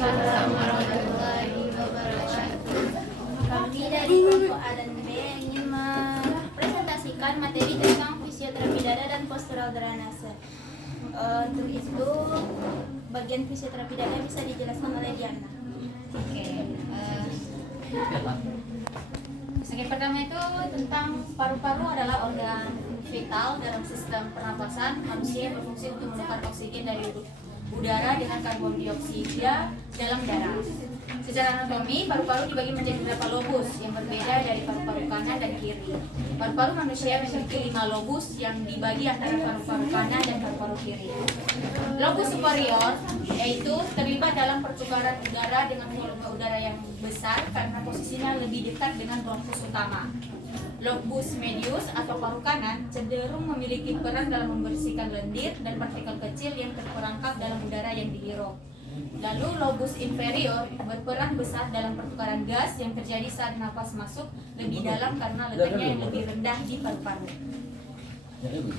Waalaikumsalam warahmatullahi wabarakatuh. Kami dari kelompok A dan B ingin mempresentasikan materi tentang fisioterapi dada dan postural drainase. Untuk itu, bagian fisioterapi dada bisa dijelaskan oleh Diana. Oke. Segi pertama itu tentang paru-paru adalah organ vital dalam sistem pernapasan manusia yang berfungsi untuk menukar oksigen dari udara dengan karbon dioksida dalam darah. Secara anatomi, paru-paru dibagi menjadi beberapa lobus yang berbeda dari paru-paru kanan dan kiri. Paru-paru manusia memiliki 5 lobus yang dibagi antara paru-paru kanan dan paru-paru kiri. Lobus superior yaitu terlibat dalam pertukaran udara dengan volume udara yang besar karena posisinya lebih dekat dengan bronkus utama. Lobus medius atau paru kanan cenderung memiliki peran dalam membersihkan lendir dan partikel kecil yang terperangkap dalam udara yang dihirup. Lalu lobus inferior berperan besar dalam pertukaran gas yang terjadi saat nafas masuk lebih dalam karena letaknya yang lebih rendah di paru-paru.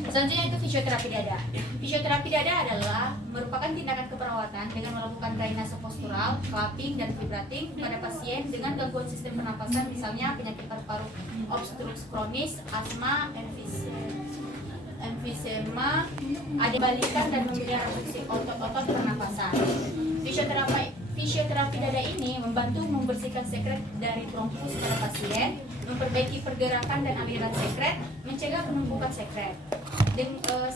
Selanjutnya itu fisioterapi dada. Fisioterapi dada adalah merupakan tindakan keperawatan dengan melakukan drainase postural, cupping, dan vibrating pada pasien dengan gangguan sistem pernapasan, misalnya penyakit paru-paru obstruksi kronis, asma, emfisema, ada balikan dan memberikan reduksi otot-otot pernapasan. Fisioterapi dada ini membantu membersihkan sekret dari bronkus pada pasien, memperbaiki pergerakan dan aliran sekret, mencegah penumpukan sekret.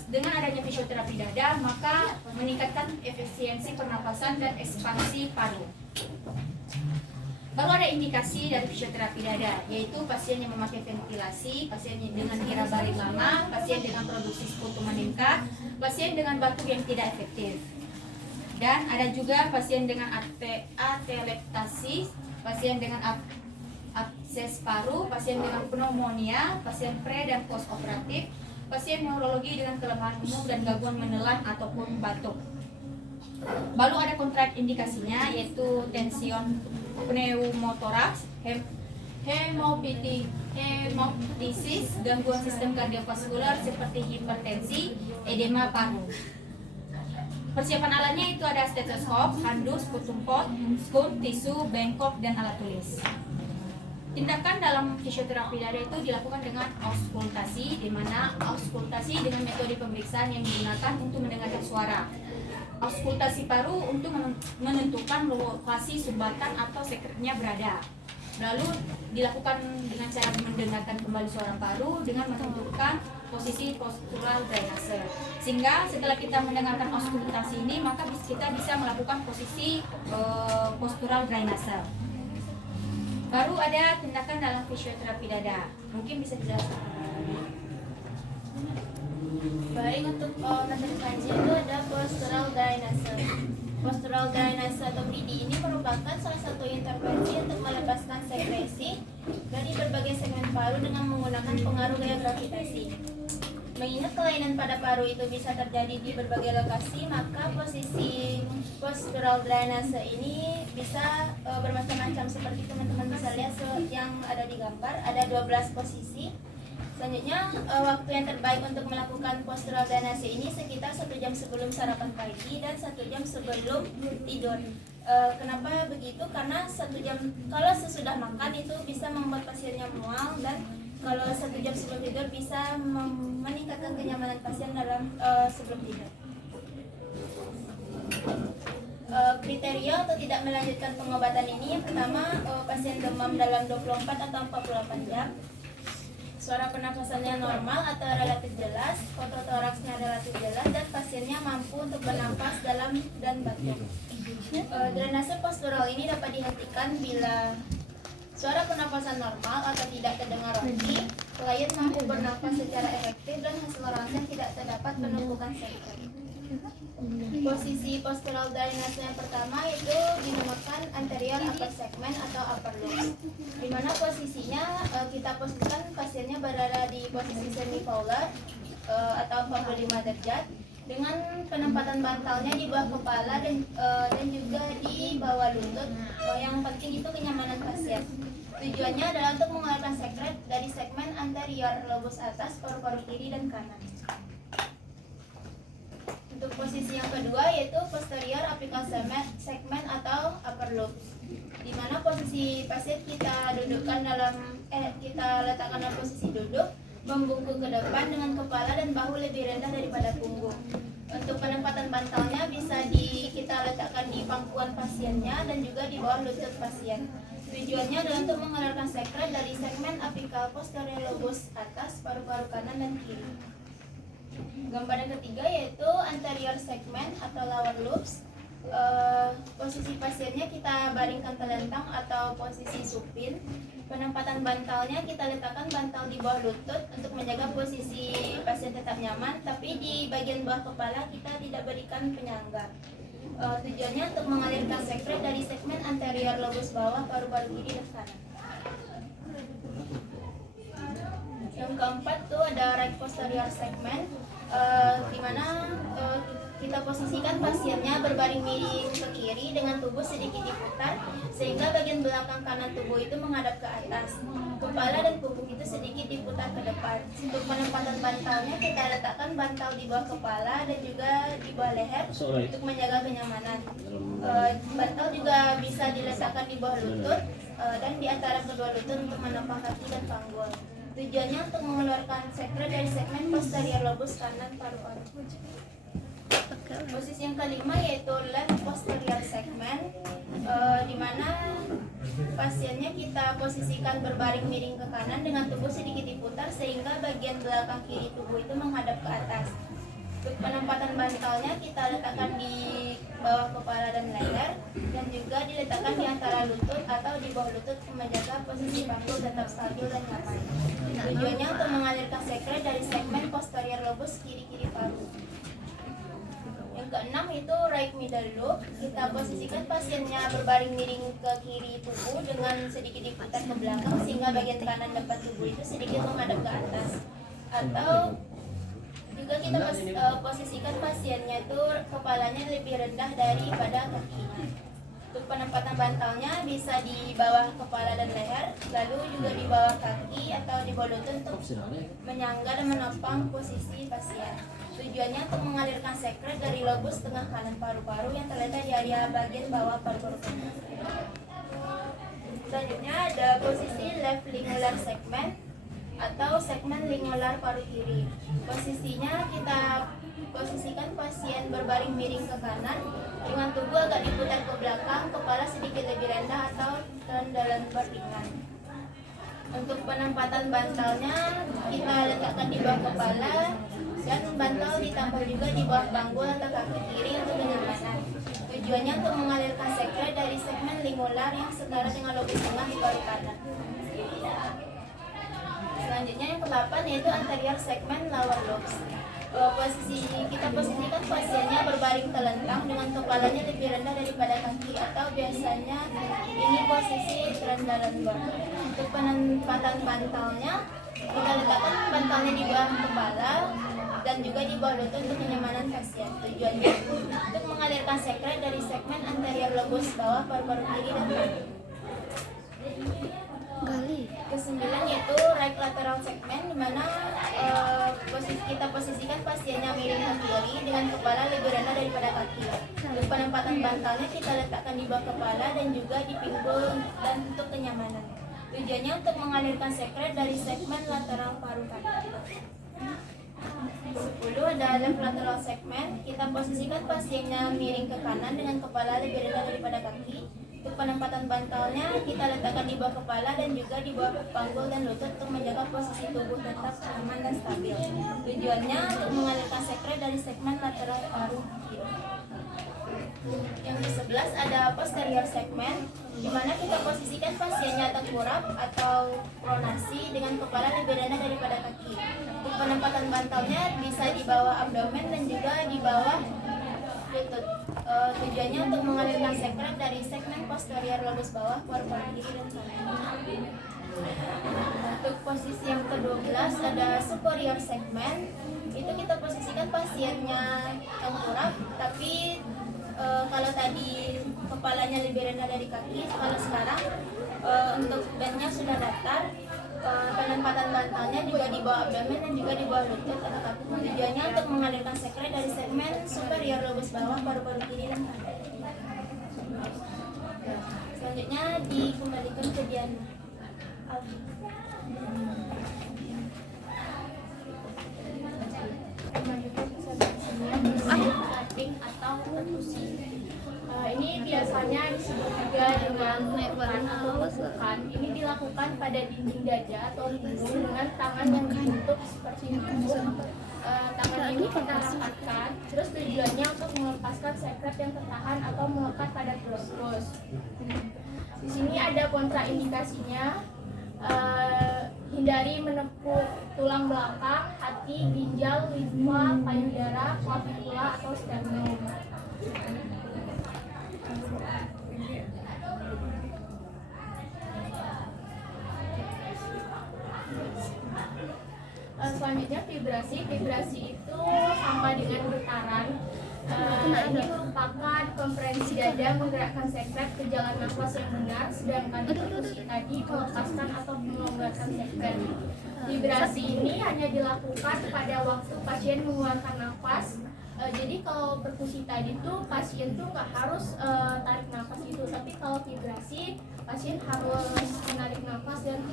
Dengan adanya fisioterapi dada, maka meningkatkan efisiensi pernapasan dan ekspansi paru. Baru ada indikasi dari fisioterapi dada, yaitu pasien yang memakai ventilasi, pasien dengan kira baring lama, pasien dengan produksi sekutu meningkat, pasien dengan batuk yang tidak efektif. Dan ada juga pasien dengan atelektasis, pasien dengan abses paru, pasien dengan pneumonia, pasien pre dan post operatif, pasien neurologi dengan kelemahan umum dan gangguan menelan ataupun batuk. Baru ada kontraindikasinya, yaitu tension pneumotoraks, hemoptisis, gangguan sistem kardiovaskular seperti hipertensi, edema paru. Persiapan alatnya itu ada stetoskop, handus, putumpot, scoop, tisu, bengkok, dan alat tulis. Tindakan dalam fisioterapi dada itu dilakukan dengan auskultasi, di mana auskultasi dengan metode pemeriksaan yang digunakan untuk mendengarkan suara. Auskultasi paru untuk menentukan lokasi sumbatan atau sekretnya berada. Lalu dilakukan dengan cara mendengarkan kembali suara paru dengan menentukan posisi postural drainase. Sehingga setelah kita mendengarkan auskultasi ini, maka kita bisa melakukan posisi postural drainase. Baru ada tindakan dalam fisioterapi dada. Mungkin bisa dijelaskan. Baik, untuk materi kajian itu ada postural drainase. Postural drainase atau PD ini merupakan salah satu intervensi untuk melepaskan sekresi dari berbagai segmen paru dengan menggunakan pengaruh gaya gravitasi. Mengingat kelainan pada paru itu bisa terjadi di berbagai lokasi, maka posisi postural drainase ini bisa bermacam-macam, seperti teman-teman bisa lihat yang ada di gambar, ada 12 posisi. Selanjutnya, waktu yang terbaik untuk melakukan postural drainase ini sekitar 1 jam sebelum sarapan pagi dan 1 jam sebelum tidur. Kenapa begitu? Karena 1 jam, kalau sesudah makan itu bisa membuat pasiennya mual, dan kalau 1 jam sebelum tidur bisa meningkatkan kenyamanan pasien dalam sebelum tidur. Kriteria untuk tidak melanjutkan pengobatan ini, yang pertama, pasien demam dalam 24 atau 48 jam, suara pernapasannya normal atau relatif jelas, fototoraksnya relatif jelas, dan pasiennya mampu untuk bernapas dalam dan batuk. Drainase postural ini dapat dihentikan bila suara pernapasan normal atau tidak terdengar lagi, klien mampu bernapas secara efektif, dan hasil oralnya tidak terdapat penumpukan sekret. Posisi postural drainase yang pertama itu dinamakan anterior upper segment atau upper lobe, di mana posisinya kita posisikan pasiennya berada di posisi semi-fowler atau 45 derajat, dengan penempatan bantalnya di bawah kepala dan juga di bawah lutut. Yang penting itu kenyamanan pasien. Tujuannya adalah untuk mengeluarkan sekret dari segmen anterior lobus atas, paru-paru kiri dan kanan. Untuk posisi yang kedua yaitu posterior apical segment atau lower lobes, di mana posisi pasien kita kita letakkan dalam posisi duduk, membungkuk ke depan dengan kepala dan bahu lebih rendah daripada punggung. Untuk penempatan bantalnya bisa kita letakkan di pangkuan pasiennya dan juga di bawah lutut pasien. Tujuannya adalah untuk mengeluarkan sekret dari segmen apikal posterior lobus atas paru-paru kanan dan kiri. Gambar yang ketiga yaitu anterior segment atau lower lobes. Posisi pasiennya kita baringkan telentang atau posisi supin. Penempatan bantalnya kita letakkan bantal di bawah lutut untuk menjaga posisi pasien tetap nyaman, tapi di bagian bawah kepala kita tidak berikan penyangga. Tujuannya untuk mengalirkan sekret dari segmen anterior lobus bawah paru-paru kiri dan kanan. Yang keempat tuh ada right posterior segment, di mana kita posisikan pasiennya berbaring miring ke kiri dengan tubuh sedikit diputar sehingga bagian belakang kanan tubuh itu menghadap ke atas. Kepala dan punggung itu sedikit diputar ke depan. Untuk penempatan bantalnya kita letakkan bantal di bawah kepala dan juga di bawah leher untuk menjaga kenyamanan. Bantal juga bisa diletakkan di bawah lutut dan di antara kedua lutut untuk menopang kaki dan panggul. Tujuannya untuk mengeluarkan sekret dari segmen posterior lobus kanan paru-paru. Posisi yang kelima yaitu left posterior segment, di mana pasiennya kita posisikan berbaring miring ke kanan dengan tubuh sedikit diputar sehingga bagian belakang kiri tubuh itu menghadap ke atas. Untuk penempatan bantalnya kita letakkan di bawah kepala dan leher dan juga diletakkan di antara lutut atau di bawah lutut menjaga posisi panggul tetap stabil dan nyaman. Tujuannya untuk mengalirkan sekret dari segmen posterior lobus kiri-kiri paru. Yang keenam itu right middle lobe. Kita posisikan pasiennya berbaring miring ke kiri tubuh dengan sedikit diputar ke belakang sehingga bagian kanan depan tubuh itu sedikit menghadap ke atas. Atau juga kita posisikan pasiennya itu kepalanya lebih rendah daripada kakinya. Untuk penempatan bantalnya bisa di bawah kepala dan leher, lalu juga di bawah kaki atau di bawah lutut untuk menyangga dan menopang posisi pasien. Tujuannya untuk mengalirkan sekret dari lobus tengah kanan paru-paru yang terletak di area bagian bawah paru-paru kanan. Selanjutnya ada posisi left lingular segment atau segmen lingular paru kiri. Posisinya kita posisikan pasien berbaring miring ke kanan dengan tubuh agak diputar ke belakang, kepala sedikit lebih rendah atau rendahan ringan. Untuk penempatan bantalnya kita letakkan di bawah kepala dan bantal ditambah juga di bawah panggul atau kaki kiri untuk kenyamanan. Tujuannya untuk mengalirkan sekret dari segmen lingular yang setara dengan lobus tengah di paru kanan. Selanjutnya yang ke-8 yaitu anterior segment lower lobes. Kita posisikan pasiennya berbaring telentang dengan kepalanya lebih rendah daripada kaki atau biasanya ini posisi rendahan bawah. Untuk penempatan bantalnya kita letakkan bantalnya di bawah kepala dan juga di bawah lutut untuk kenyamanan pasien. Tujuannya untuk mengalirkan sekret dari segmen anterior lobus bawah paru-paru kiri dan kanan. Kesembilan yaitu right lateral segment, di mana kita posisikan pasiennya miring ke kiri dengan kepala lebih rendah daripada kaki. Untuk penempatan bantalnya kita letakkan di bawah kepala dan juga di pinggul dan untuk kenyamanan. Tujuannya untuk mengalirkan sekret dari segmen lateral paru kanan. 10 ada left lateral segment. Kita posisikan pasiennya miring ke kanan dengan kepala lebih rendah daripada kaki. Untuk penempatan bantalnya kita letakkan di bawah kepala dan juga di bawah panggul dan lutut untuk menjaga posisi tubuh tetap aman dan stabil. Tujuannya untuk mengalirkan sekret dari segmen lateral paru kiri. Yang ke-11 ada posterior segment, di mana kita posisikan pasiennya tengkurap atau pronasi dengan kepala lebih rendah daripada kaki. Untuk penempatan bantalnya bisa di bawah abdomen dan juga di bawah lutut. Tujuannya untuk mengalirkan sekret dari segmen posterior lobus bawah paru-paru kiri dan kanan. Untuk posisi yang ke-12 ada superior segment. Itu kita posisikan pasiennya tengkurap, tapi kalau tadi kepalanya lebih rendah dari kaki, kalau sekarang untuk bandnya sudah datar. Penempatan bantalnya juga di bawah abdomen dan juga di bawah lutut atau kaki. Tujuannya untuk mengalirkan sekret dari segmen superior lobus bawah paru-paru kiri dan kanan. Selanjutnya dikembalikan ke Diana. Cutting atau perkusi. Ini biasanya disebut juga dengan bukan atau bukan. Ini dilakukan pada dinding dada atau punggung dengan tangan yang dibentuk seperti ini. Tangan ini kita angkatkan, terus tujuannya untuk melepaskan sekret yang tertahan atau melekat pada bronkus. Di sini ada kontraindikasinya. Hindari menepuk tulang belakang, hati, ginjal, limfa, payudara, clavicula atau sternum. Selanjutnya vibrasi. Vibrasi itu sama dengan getaran. Ini merupakan kompresi dada menggerakkan sekret ke jalan nafas yang benar, sedangkan perkusi tadi melepaskan atau melonggarkan sekret. Vibrasi ini hanya dilakukan pada waktu pasien mengeluarkan nafas. Jadi kalau perkusi tadi tuh pasien tuh nggak harus tarik nafas itu, tapi kalau vibrasi pasien harus menarik nafas dan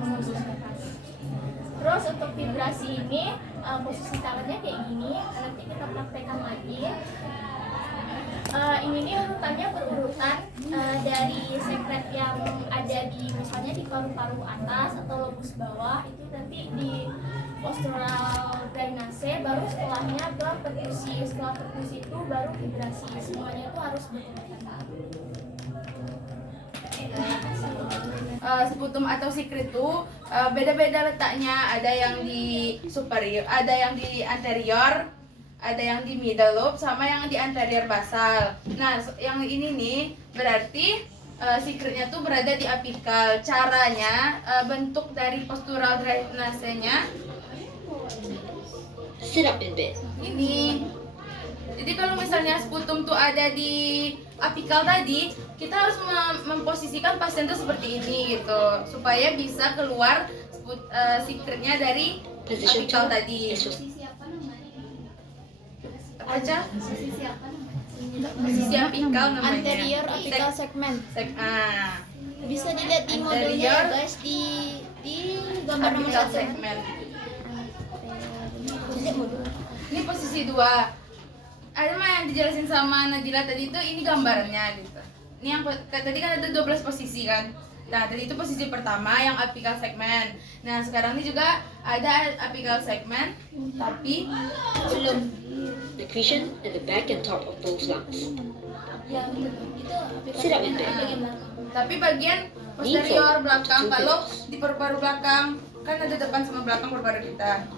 menghembuskan nafas. Terus untuk vibrasi ini posisi tangannya kayak gini. Nanti kita praktekkan lagi. Ini nih urutannya berurutan dari sekret yang ada di misalnya di paru-paru atas atau lobus bawah, itu nanti di postural drainase, baru setelahnya ke perkusi. Setelah perkusi itu baru vibrasi. Semuanya itu harus berurutan. Sputum atau sikrit itu beda-beda letaknya, ada yang di superior, ada yang di anterior, ada yang di middle lobe, sama yang di anterior basal. Nah, yang ini nih berarti sikritnya tuh berada di apikal. Caranya bentuk dari postural drainasenya Sit up in bed. ini. Jadi kalau misalnya sputum tuh ada di apikal tadi, kita harus memposisikan pasien tuh seperti ini gitu, supaya bisa keluar sikretnya dari Position apikal 2 tadi. is for Posisi apa namanya? Apa aja? Posisi apa namanya? Posisi apikal namanya. Anterior apical segment. Bisa dilihat di modelnya ya guys, di gambar nomor Apical 1. segment. Ini posisi 2. Ada mah yang dijelasin sama Najila tadi itu, ini gambarnya gitu. Ini yang tadi kan ada 12 posisi kan. Nah, tadi itu posisi pertama yang apical segment. Nah, sekarang ini juga ada apical segment, tapi belum. secretion at the back and top of both lungs. Ya, itu apical Sit up in segment bed. bagian belakang. Tapi bagian posterior belakang, kalau di paru-paru belakang kan ada depan sama belakang paru-paru kita.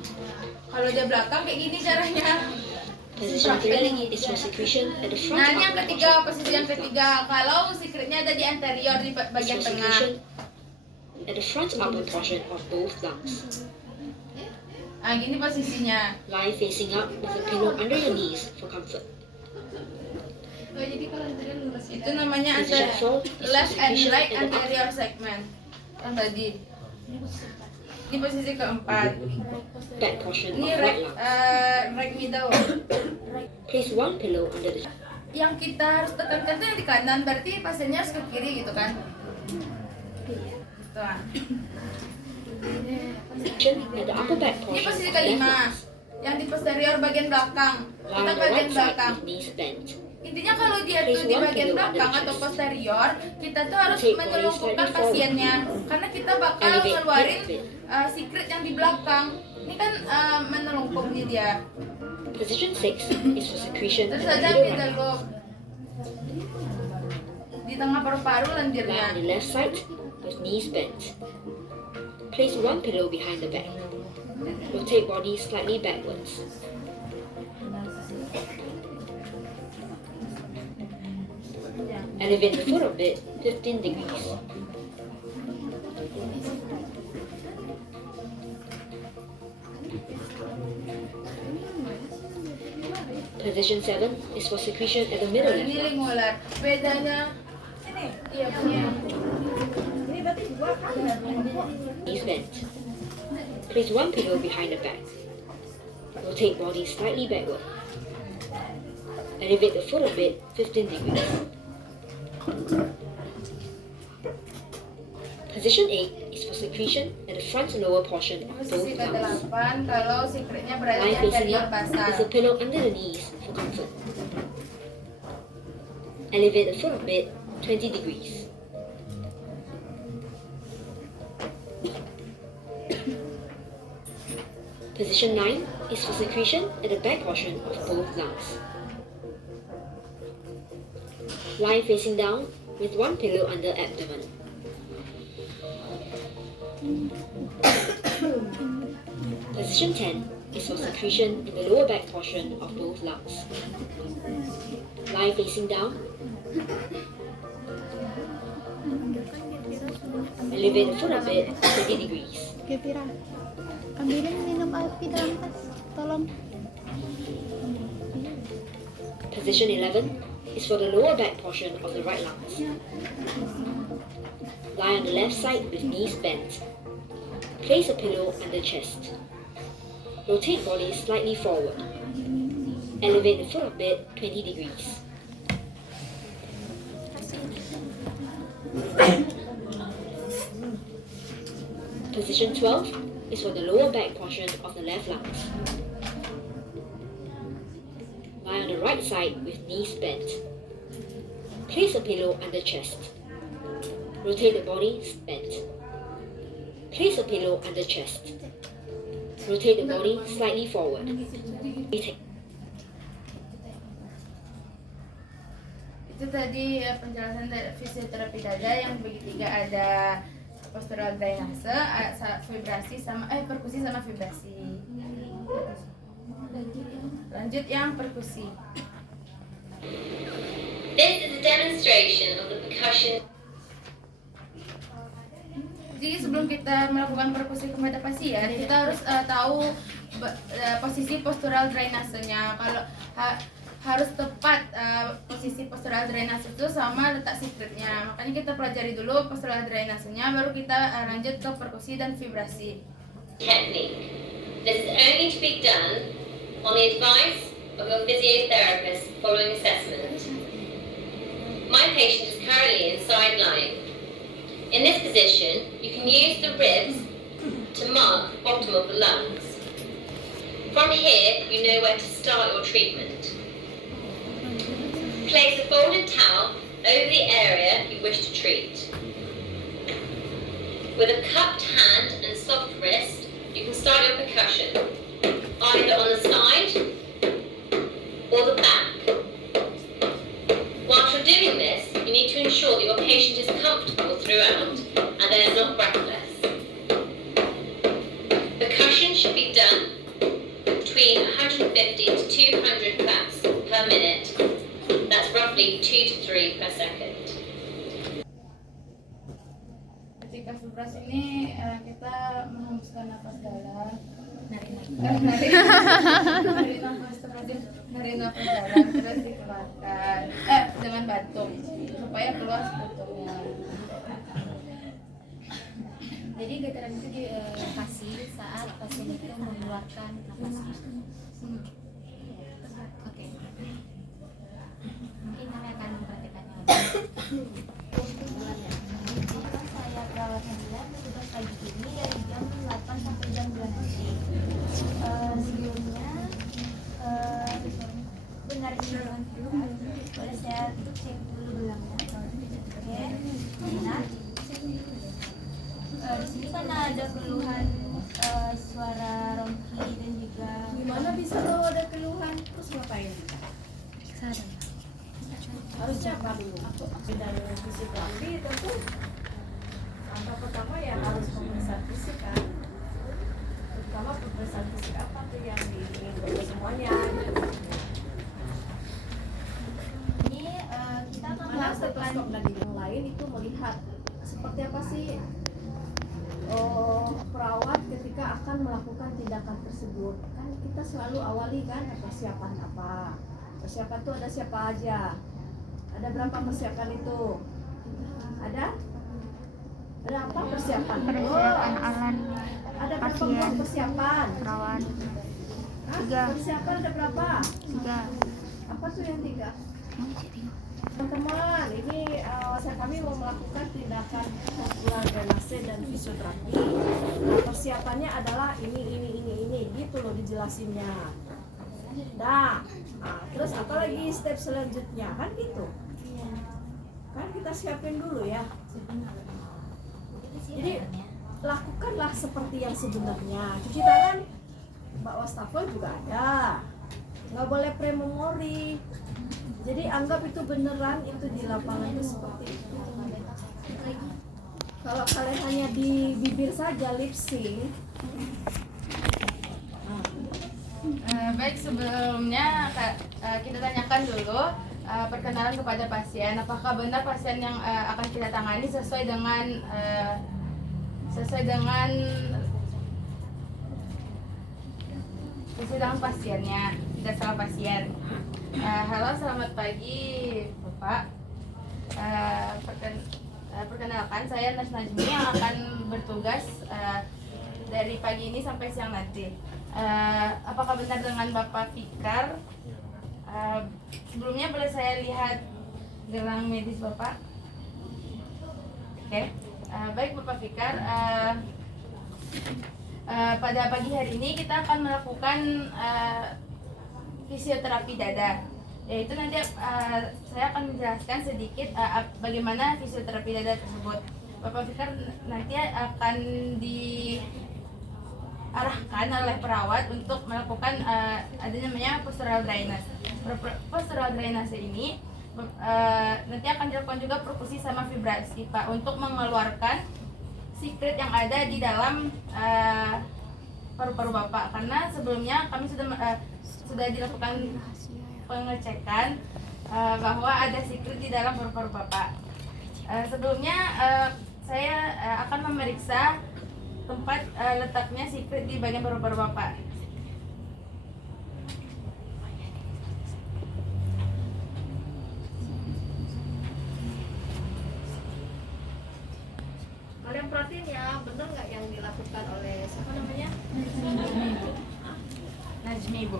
Kalau dia belakang kayak gini caranya. Position 3 is for secretion at the front Nah, ini yang upper ketiga, portion posisi of yang both ketiga. Kalau secretnya ada di anterior di lungs. Is bagian for tengah. secretion at the front upper portion of both lungs. Nah, gini posisinya. Lie facing up with a pillow under your knees for comfort. Itu namanya Position 4 is for left and secretion right at the upper anterior segment. Yang tadi. Ini posisi keempat. back portion Ini of right lung. right middle. Place one pillow under the Yang kita harus tekankan tuh yang di kanan, berarti pasiennya harus ke kiri gitu kan? Tuh. position at the upper back Ini portion posisi of left kelima. lungs. Yang di posterior bagian belakang. Lie Kita on the bagian right side belakang. with knees bent. Intinya kalau dia tuh di bagian belakang atau posterior, kita tuh harus menyelungkupkan pasiennya, karena kita bakal ngeluarin secret yang di belakang. Ini kan menelungkup nih dia. Position 6 is for secretion at Terus the ada middle right middle lung. lobe di tengah paru-paru Lie lendirnya. on the left side with knees bent. Place one pillow behind the back. Rotate body slightly backwards. Elevate the foot a bit, 15 degrees. Position 7 is for secretion at the middle left Ini lung. lingular. Bedanya iya punya. Knees bent. Place one pillow behind the back. Rotate body slightly backward. Elevate the foot a bit, 15 degrees. Position 8 is for secretion at the front and lower portion of both Posisi lungs. ke-8 kalau secretnya berada di Lie facing anterior up basal. with a pillow under the knees for comfort. Elevate the foot a bit, 20 degrees. Position 9 is for secretion at the back portion of both lungs. Lie facing down with one pillow under abdomen. Position 10 is for secretion in the lower back portion of both lungs. Lie facing down. Elevate the foot a bit, 20 degrees. Oke, Pira. Ambilin minum air di dalam tas. Tolong. Position 11 is for the lower back portion of the right lungs. Lie on the left side with knees bent. Place a pillow under chest. Rotate body slightly forward. Elevate the foot a bit, 20 degrees. Position 12 is for the lower back portion of the left lungs. Lie on the right side with knees bent. Place a pillow under chest. Rotate the body bent. Place a pillow under chest. Rotate the body slightly forward. Itu tadi penjelasan dari fisioterapi dada. Yang ketiga ada postural drainase, vibrasi sama perkusi sama vibrasi. Lanjut yang perkusi. This is a demonstration of the percussion. Jadi sebelum kita melakukan perkusi kepada pasien, kita harus tahu posisi postural drainasenya. Kalau harus tepat posisi postural drainase itu sama letak secretnya. Makanya kita pelajari dulu postural drainasenya, baru kita lanjut ke perkusi dan vibrasi. Technique. This is only to be done on the advice of your physiotherapist following assessment. My patient is currently in side lying. In this position, you can use the ribs to mark the bottom of the lungs. From here, you know where to start your treatment. Place a folded towel over the area you wish to treat. With a cupped hand and soft wrist, you can start your percussion, either on the side or the back. Whilst you're doing this, you need to ensure that your patient is comfortable throughout and they are not breathless. Percussion should be done between 150 to 200 claps per minute. That's roughly 2 to 3 per second. Ketika vibrasi ini kita menghembuskan nafas dalam, narik nafas dalam, terus dikeluarkan dengan batuk supaya keluar sebetulnya. Jadi getaran itu dikasih saat pasien itu mengeluarkan nafasnya. Oke. Mungkin kami akan memperhatikannya. Jika saya perawat harian bertugas pagi ini dari jam 8 sampai jam 2 nanti. Sebelumnya benar gelombang dulu. Boleh saya cek dulu gelangnya. Oke, benar. Di sini kan ada keluhan suara Romki dan juga. Gimana bisa kalau ada keluhan terus ngapain? Harus siapa dulu? Dari fisioterapi tentu. Langkah pertama ya harus pemeriksaan fisik kan. Terutama pemeriksaan fisik apa tuh yang diinginkan semuanya. Ini kita akan Mana melakukan stetoskop dan yang lain itu melihat seperti apa sih perawat ketika akan melakukan tindakan tersebut. Kan kita selalu awali kan persiapan apa. Persiapan itu ada siapa aja. Ada berapa persiapan itu? Ada? Ada apa persiapan? persiapan alat Ada berapa pasien. buah persiapan? perawat Hah? 3. Persiapan ada berapa? 3. Apa tuh yang 3? Teman-teman, ini kami mau melakukan tindakan vaskular drainase dan fisioterapi. Nah, persiapannya adalah ini gitu loh dijelasinnya. Nah, terus apa lagi step selanjutnya kan gitu. Kan kita siapin dulu ya. Jadi lakukanlah seperti yang sebenarnya. Cuci tangan, bawa wastafel juga ada. Nggak boleh prememori. Jadi anggap itu beneran itu di lapangan itu seperti itu. Kalau kalian hanya di bibir saja lip sync. Baik, sebelumnya kita tanyakan dulu perkenalan kepada pasien. Apakah benar pasien yang akan kita tangani sesuai dengan pasiennya, tidak salah pasien. Halo, selamat pagi Bapak. Perkenalkan, saya Nas Najmi yang akan bertugas dari pagi ini sampai siang nanti. Apakah benar dengan Bapak Fikar? Sebelumnya boleh saya lihat gelang medis Bapak? Oke. Baik Bapak Fikar, pada pagi hari ini kita akan melakukan fisioterapi dada. Yaitu nanti saya akan menjelaskan sedikit bagaimana fisioterapi dada tersebut. Bapak Fikar nanti akan diarahkan oleh perawat untuk melakukan ada namanya postural drainase. Postural drainase ini nanti akan dilakukan juga perkusi sama vibrasi Pak untuk mengeluarkan secret yang ada di dalam paru-paru Bapak, karena sebelumnya kami sudah dilakukan pengecekan bahwa ada secret di dalam paru-paru Bapak. Sebelumnya saya akan memeriksa tempat letaknya secret di bagian paru-paru Bapak. Kalian perhatiin ya, bener nggak yang dilakukan oleh siapa namanya? Najmi Bu.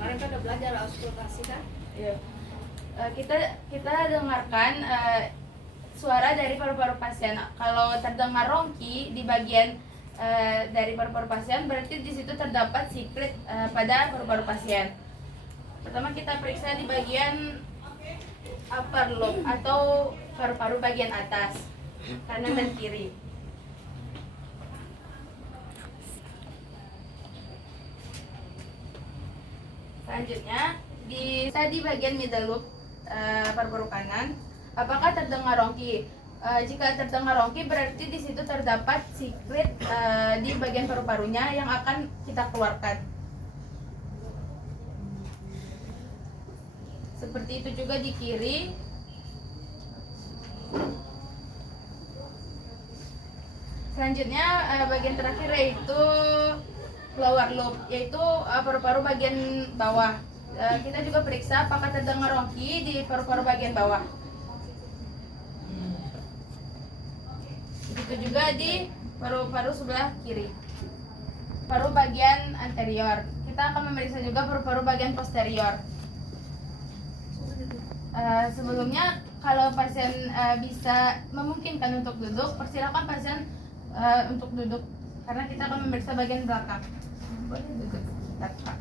Kalian kan udah belajar auskultasi kan? Ya. Kita dengarkan suara dari paru-paru pasien. Kalau terdengar rongki di bagian dari paru-paru pasien, berarti di situ terdapat secret pada paru-paru pasien. Pertama kita periksa di bagian upper lobe atau paru-paru bagian atas, kanan dan kiri. Selanjutnya di bagian middle lobe paru-paru kanan, apakah terdengar rongki? Jika terdengar rongki berarti di situ terdapat secret di bagian paru-parunya yang akan kita keluarkan. Seperti itu juga di kiri. Selanjutnya bagian terakhir yaitu lower lobe, yaitu paru-paru bagian bawah. Kita juga periksa apakah terdengar rongki di paru-paru bagian bawah. Begitu juga di paru-paru sebelah kiri. Paru bagian anterior. Kita akan memeriksa juga paru-paru bagian posterior. Sebelumnya kalau pasien bisa memungkinkan untuk duduk, persilakan pasien untuk duduk karena kita akan memeriksa bagian belakang. Boleh duduk sebentar, Pak.